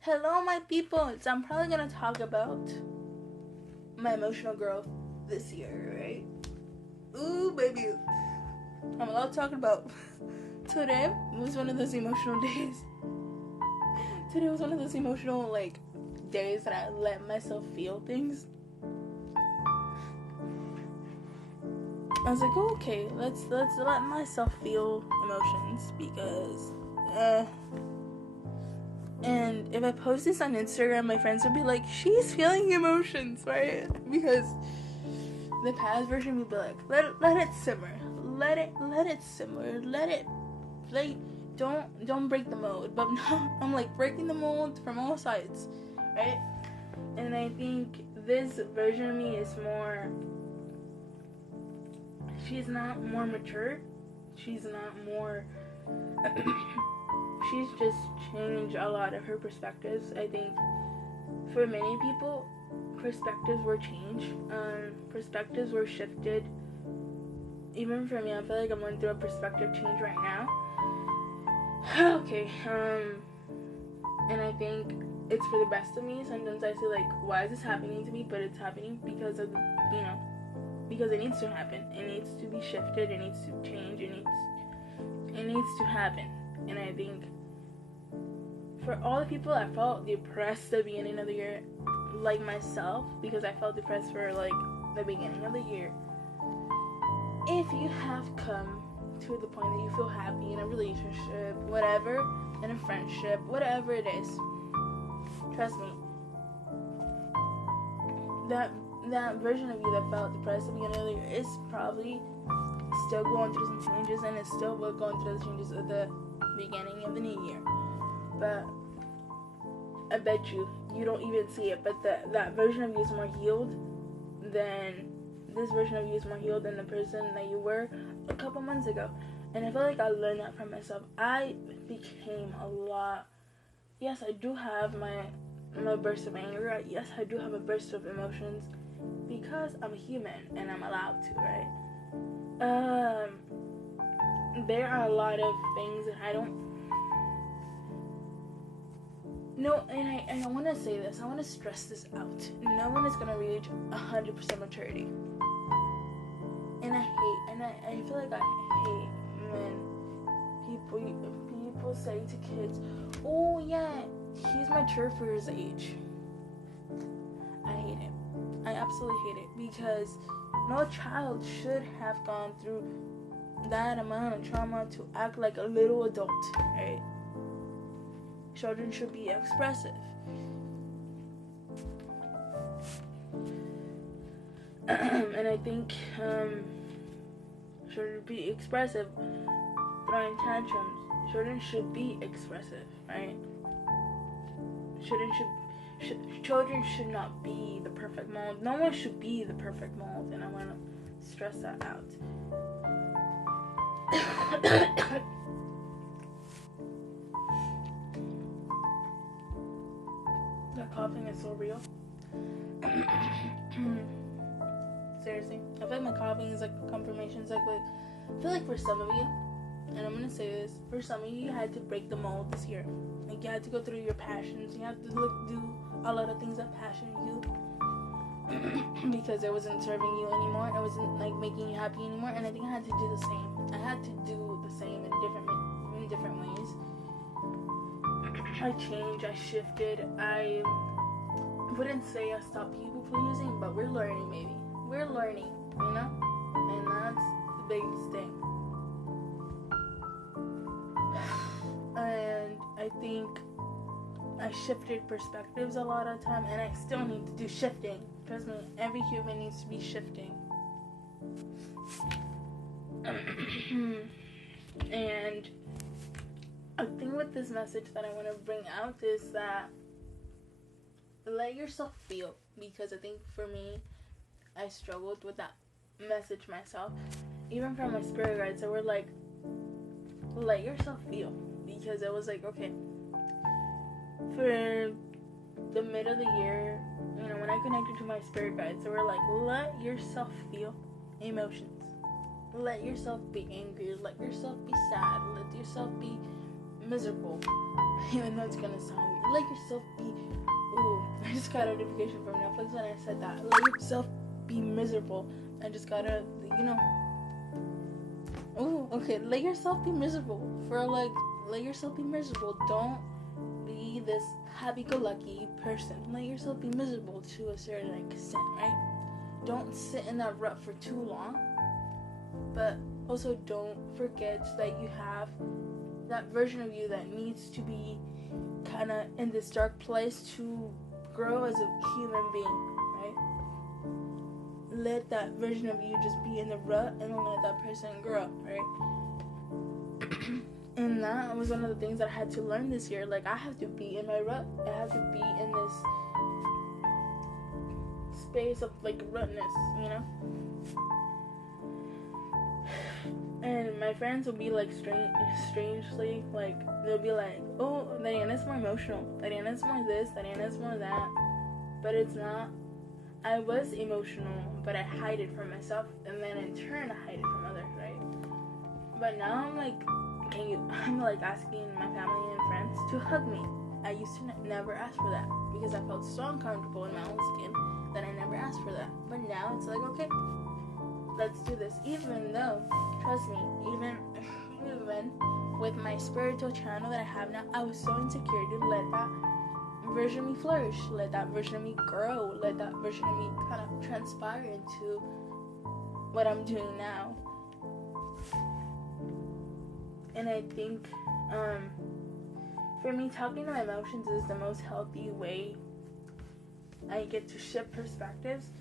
Hello, my people. So I'm probably gonna talk about my emotional growth this year, right? Ooh, baby. I'm allowed to talk about. Today was one of those emotional days. Today was one of those emotional, days that I let myself feel things. I was like, oh, okay, let's let myself feel emotions because, and if I post this on Instagram, my friends would be like, she's feeling emotions, right? Because the past version would be like, let it simmer, let it simmer, don't break the mold. But now I'm like breaking the mold from all sides, right? And I think this version of me is more. She's not more mature. She's not more. She's just changed a lot of her perspectives. I think for many people, perspectives were changed. Perspectives were shifted. Even for me, I feel like I'm going through a perspective change right now. Okay. And I think it's for the best of me. Sometimes I feel like, why is this happening to me? But it's happening because of because it needs to happen. It needs to be shifted. It needs to change. It needs to happen. And I think for all the people that felt depressed at the beginning of the year, like myself, because I felt depressed for the beginning of the year, if you have come to the point that you feel happy in a relationship, whatever, in a friendship, whatever it is, trust me, that version of you that felt depressed at the beginning of the year is probably still going through some changes, and it's still going through the changes at the beginning of the new year. But I bet you don't even see it, but that version of you is more healed than this version of you is more healed than the person that you were a couple months ago. And I feel like I learned that from myself. I became a lot. Yes, I do have my burst of anger. Yes, I do have a burst of emotions because I'm a human and I'm allowed to, right? There are a lot of things that I don't. No, and I want to say this. I want to stress this out. No one is gonna reach 100% maturity. And I feel like I hate when people say to kids, "Oh yeah, he's mature for his age." I hate it. I absolutely hate it because no child should have gone through that amount of trauma to act like a little adult, right? Children should be expressive. And I think children be expressive, throwing tantrums. Children should be expressive, right? Children should not be the perfect mold. No one should be the perfect mold, and I want to stress that out. That coughing is so real. Seriously, I feel like my coughing is like a confirmation. It's I feel like for some of you, and I'm gonna say this, for some of you had to break the mold this year. Like you had to go through your passions. You have to do a lot of things that passion you because it wasn't serving you anymore. It wasn't making you happy anymore. And I think I had to do the same. I had to do the same in different ways. I changed. I shifted. I wouldn't say I stopped people pleasing, but we're learning, maybe. We're learning, and that's the biggest thing. And I think I shifted perspectives a lot of the time, and I still need to do shifting. Trust me, every human needs to be shifting. And a thing with this message that I want to bring out is that let yourself feel, because I think for me, I struggled with that message myself. Even from my spirit guides, they were like, let yourself feel, because it was like, okay, for the middle of the year, when I connected to my spirit guides, they were like, let yourself feel emotions. Let yourself be angry. Let yourself be sad. Let yourself be miserable. Even though it's gonna sound let yourself be. Ooh, I just got a notification from Netflix and I said that. Let yourself be miserable. I just gotta, Ooh, okay. Let yourself be miserable. Let yourself be miserable. Don't be this happy-go-lucky person. Let yourself be miserable to a certain extent, right? Don't sit in that rut for too long. But also don't forget that you have that version of you that needs to be kind of in this dark place to grow as a human being, right? Let that version of you just be in the rut and then let that person grow, right? And that was one of the things that I had to learn this year. Like, I have to be in my rut. I have to be in this space of, like, rutness, you know? And my friends will be, like, strangely, like, they'll be like, oh, Diana's more emotional. Diana's more this. Diana's more that. But it's not. I was emotional, but I hide it from myself. And then in turn, I hide it from others, right? But now I'm like, I'm like asking my family and friends to hug me. I used to never ask for that because I felt so uncomfortable in my own skin that I never asked for that. But now it's like, okay, let's do this. Even though, trust me, even with my spiritual channel that I have now, I was so insecure to let that version of me flourish, let that version of me grow, let that version of me kind of transpire into what I'm doing now. And I think for me, talking to my emotions is the most healthy way I get to shift perspectives.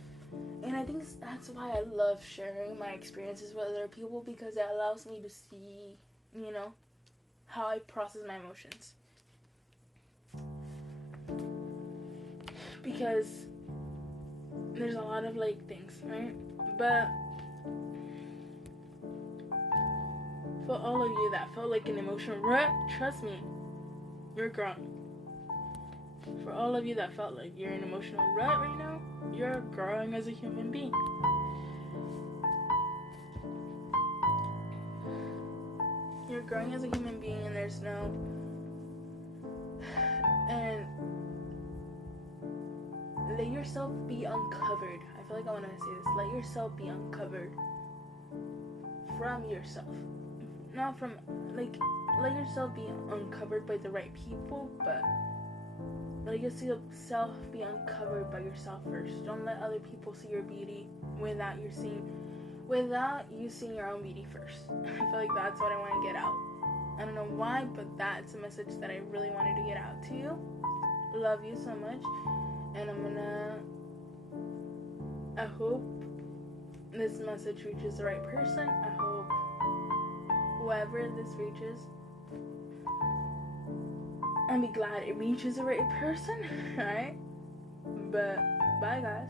And I think that's why I love sharing my experiences with other people, because it allows me to see, how I process my emotions. Because there's a lot of, things, right? But for all of you that felt like an emotional rut, trust me, you're growing. For all of you that felt like you're in an emotional rut right now, you're growing as a human being. You're growing as a human being, and there's no... And let yourself be uncovered. I feel like I want to say this. Let yourself be uncovered from yourself. Not from, let yourself be uncovered by the right people, but let yourself be uncovered by yourself first. Don't let other people see your beauty without you seeing your own beauty first. I feel like that's what I want to get out. I don't know why, but that's a message that I really wanted to get out to you. Love you so much. And I hope this message reaches the right person. I hope whoever this reaches, I'd be glad it reaches the right person, right? But bye, guys.